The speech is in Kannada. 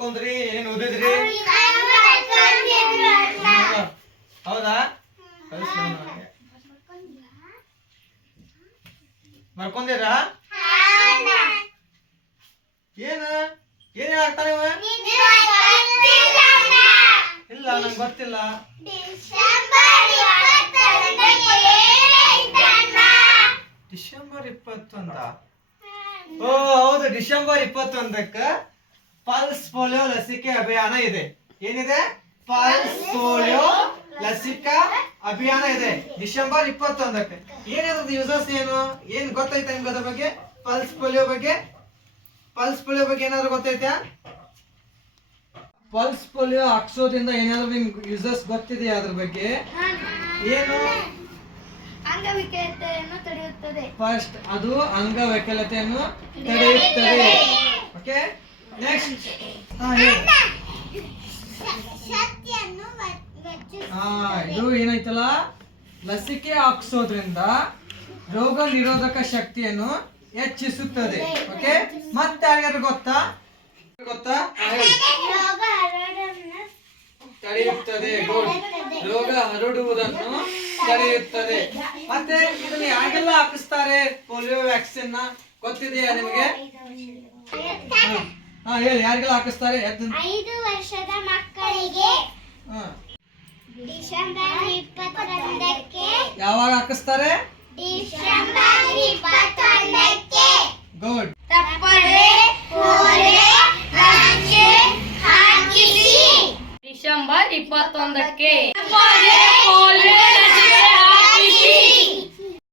ಬರ್ಕೊಂಡ್ರಿ ಏನ್ ಓದಿದ್ರಿ? ಹೌದಾ? ಬರ್ಕೊಂಡಿರಾ? ಏನ ಏನ್ ಆಗ್ತಾನೆ ಇಲ್ಲ ನಂಗೆ ಗೊತ್ತಿಲ್ಲ. ಡಿಸೆಂಬರ್ 21. ಓ ಹೌದು, ಡಿಸೆಂಬರ್ 21ಕ್ಕೆ ಪಲ್ಸ್ ಪೋಲಿಯೋ ಲಸಿಕೆ ಅಭಿಯಾನ ಇದೆ. ಏನಿದೆ? ಪಲ್ಸ್ ಪೋಲಿಯೋ ಲಸಿಕಾ ಅಭಿಯಾನ ಇದೆ ಡಿಸೆಂಬರ್ 21ಕ್ಕೆ. ಏನಿದೆ ಯೂಸರ್ಸ್? ಏನ್ ಗೊತ್ತೈತೆ ನಿಮ್ಗೆ ಅದ್ರ ಬಗ್ಗೆ? ಪಲ್ಸ್ ಪೋಲಿಯೋ ಬಗ್ಗೆ ಏನಾದ್ರು ಗೊತ್ತೈತಾ? ಪಲ್ಸ್ ಪೋಲಿಯೋ ಹಾಕ್ಸೋದ್ರಿಂದ ಏನಾದ್ರು ನಿಮ್ಗೆ ಯೂಸರ್ಸ್ ಗೊತ್ತಿದೆಯಾ ಅದ್ರ ಬಗ್ಗೆ? ಏನು? ಅಂಗವಿಕಲತೆಯನ್ನು ತಡೆಯುತ್ತದೆ. ಫಸ್ಟ್ ಅದು ಅಂಗವೈಕಲ್ಯತೆಯನ್ನು ತಡೆಯುತ್ತದೆ. ಓಕೆ, ನೆಕ್ಸ್ಟ್ ಇದು ಏನೈತಲ್ಲ, ಲಸಿಕೆ ಹಾಕ್ಸೋದ್ರಿಂದ ರೋಗ ನಿರೋಧಕ ಶಕ್ತಿಯನ್ನು ಹೆಚ್ಚಿಸುತ್ತದೆ. ಓಕೆ, ಮತ್ತೆ ಯಾರ್ಯಾರು ಗೊತ್ತಾ? ತಡೆಯುತ್ತದೆ. ರೋಗ ಹರಡುವುದನ್ನು ತಡೆಯುತ್ತದೆ. ಮತ್ತೆ ಇದನ್ನ ಯಾರಿಗೆಲ್ಲ ಹಾಕಿಸ್ತಾರೆ ಪೋಲಿಯೋ ವ್ಯಾಕ್ಸಿನ್ ಗೊತ್ತಿದೆಯಾ ನಿಮಗೆ? ಹೇಳಿ, ಯಾರಿಗೆಲ್ಲ ಹಾಕಿಸ್ತಾರೆ? 5 ವರ್ಷದ ಮಕ್ಕಳಿಗೆ ಡಿಸೆಂಬರ್ 21ಕ್ಕೆ. ಯಾವಾಗ ಹಾಕಿಸ್ತಾರೆ? ಡಿಸೆಂಬರ್ 21ಕ್ಕೆ. ಗುಡ್. ತಪ್ಪದೆ ಪೋಲಿಯೋ ಲಸಿಕೆ ಹಾಕಿಸಿ. ಡಿಸೆಂಬರ್ 21ಕ್ಕೆ.